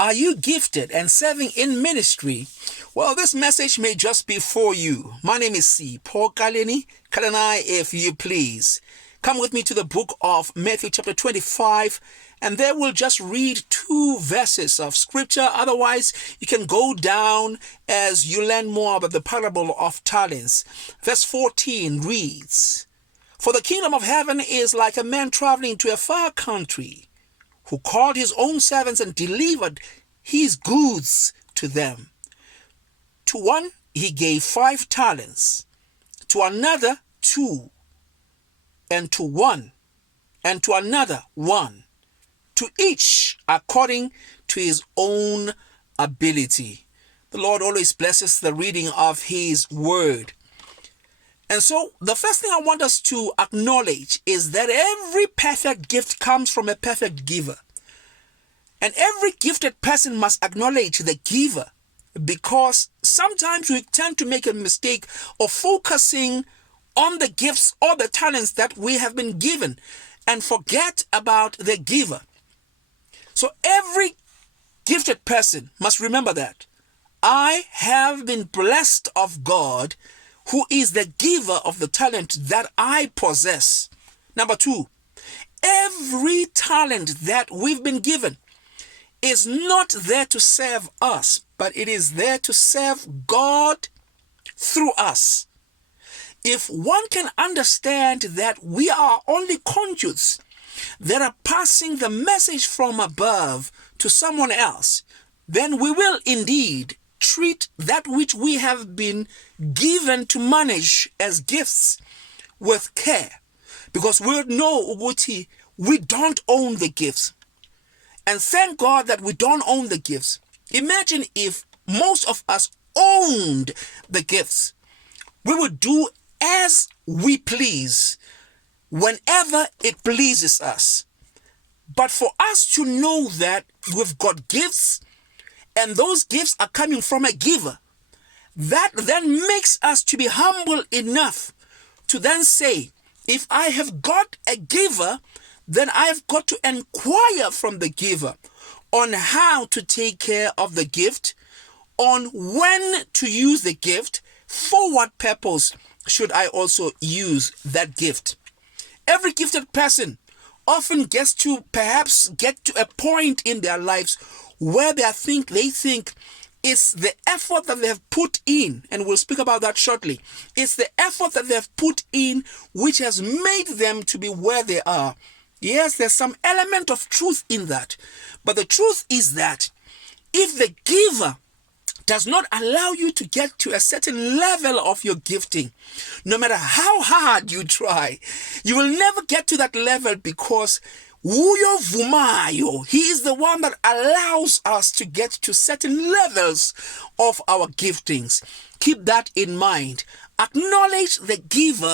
Are you gifted and serving in ministry? Well, this message may just be for you. My name is Sipho Kaleni, if you please. Come with me to the book of Matthew chapter 25, and there we'll just read 2 verses of scripture. Otherwise, you can go down as you learn more about the parable of talents. Verse 14 reads, "For the kingdom of heaven is like a man traveling to a far country, who called his own servants and delivered his goods to them. To one he gave 5 talents, to another 2, and to another 1, to each according to his own ability." The Lord always blesses the reading of his word. And so the first thing I want us to acknowledge is that every perfect gift comes from a perfect giver. And every gifted person must acknowledge the giver, because sometimes we tend to make a mistake of focusing on the gifts or the talents that we have been given and forget about the giver. So every gifted person must remember that I have been blessed of God, who is the giver of the talent that I possess. Number 2, every talent that we've been given is not there to serve us, but it is there to serve God through us. If one can understand that we are only conduits that are passing the message from above to someone else, then we will indeed treat that which we have been given to manage as gifts with care, because we know we don't own the gifts. And thank God that we don't own the gifts. Imagine if most of us owned the gifts. We would do as we please whenever it pleases us. But for us to know that we've got gifts and those gifts are coming from a giver, that then makes us to be humble enough to then say, if I have got a giver, then I've got to inquire from the giver on how to take care of the gift, on when to use the gift, for what purpose should I also use that gift. Every gifted person often gets to a point in their lives where they think it's the effort that they have put in, and we'll speak about that shortly. It's the effort that they have put in which has made them to be where they are. Yes, there's some element of truth in that. But the truth is that if the giver does not allow you to get to a certain level of your gifting, no matter how hard you try, you will never get to that level, because Uyo Vumayo, he is the one that allows us to get to certain levels of our giftings. Keep that in mind. Acknowledge the giver